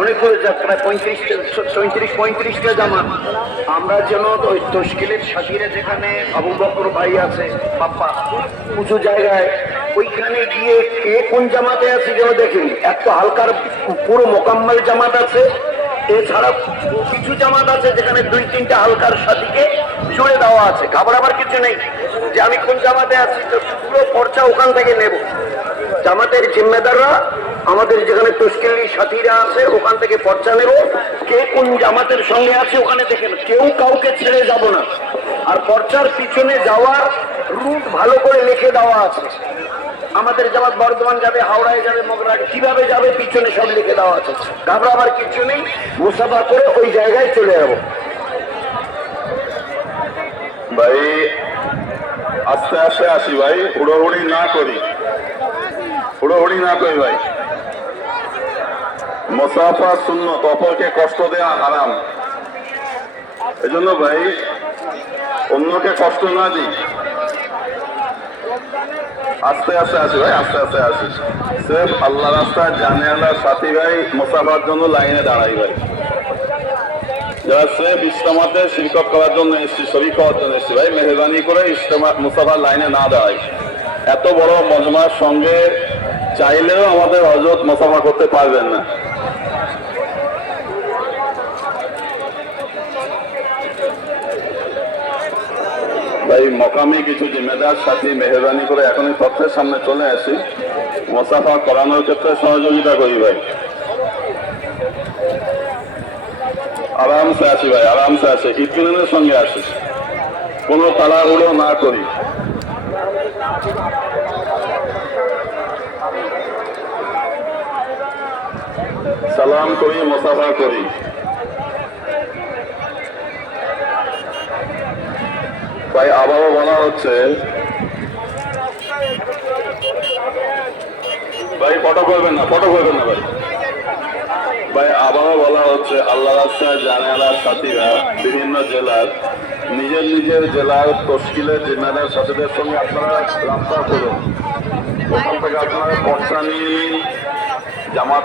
অনেকগুলো প্রায় 35-37টা জামাত। আমরা যেন ওই তশকিলের সাথীরা যেখানে আবু বকর ভাই আছে পাপ্পা উঁচু জায়গায়, ওইখানে গিয়ে কে কোন জামাতে আছে যেন দেখেন। এত হালকার পুরো মোকাম্মল জামাত আছে, এছাড়া কিছু জামাত আছে যেখানে 2-3টা হালকার সাথীকে জুড়ে দেওয়া আছে। ঘাবড়াবার কিছু নেই যে আমি কোন জামাতে আছি, তো পুরো পর্চা ওখান থেকে নেব। জামাতের জিম্মেদাররা আমাদের যেখানে তশকিলি সাথীরা আছে ওখান থেকে পর্চা নেব, কে কোন জামাতের সঙ্গে আছে ওখানে দেখেন, কেউ কাউকে ছেড়ে যাব না। আর পর্চার পিছনে যাওয়ার রুট ভালো করে লিখে দেওয়া আছে। আমাদের জামাত বর্ধমান যাবে, হাওড়ায় যাবে, মগরাহাট কিভাবে যাবে পিছনে সব লিখে দেওয়া আছে। ঘাবড়াবার কিছু নেই, মুসাফা করে ওই জায়গায় চলে যাব। ভাই আস্তে আস্তে আসি ভাই, হুড়োহুড়ি না করি, হুড়োহুড়ি না করি ভাই। মুসাফা সুন্নত, অপরকে কষ্ট দেওয়া হারাম। এজন্য ভাই অন্যকে কষ্ট না দিই। আস্তে আস্তে আসি ভাই, আস্তে আস্তে আসি। সেফ আল্লাহ রাস্তায় জানে আল্লাহ সাথী ভাই মুসাফার জন্য লাইনে দাঁড়াই ভাই। যারা সেফ ইজতেমাতে শিরকত করার জন্য এসছি, শরীক হওয়ার জন্য এসছি ভাই, মেহরবানি করে ইজতেমা মুসাফার লাইনে না দাঁড়াই। এত বড় মজমার সঙ্গে চাইলেও আমাদের হযরত মুসাফা করতে পারবেন না। ভাই মকামি কিছু জিম্মেদার সাথী মেহরবানি করে এখনই তথ্যের সামনে চলে আসি, মুসাফা করানোর ক্ষেত্রে সহযোগিতা করি ভাই। আরামসে আসি ভাই, আরামসে আসে, ইতমিনানের সঙ্গে আসি, কোনো তাড়াহুড়ো না করি। সালাম করি, মুসাফা করি। ভাই আবারও বলা হচ্ছে, ভাই ফটো করবেন না, ফটো করবেন না ভাই। ভাই আবারও বলা হচ্ছে আল্লাহ রাস্তায় জানালার সাথীরা বিভিন্ন জেলার নিজের নিজের জেলার তশকিলের জিম্মেদার সাথীদের সঙ্গে আপনারা রাস্তা করুন, ওখান থেকে আপনারা পর্চা নিয়ে জামাত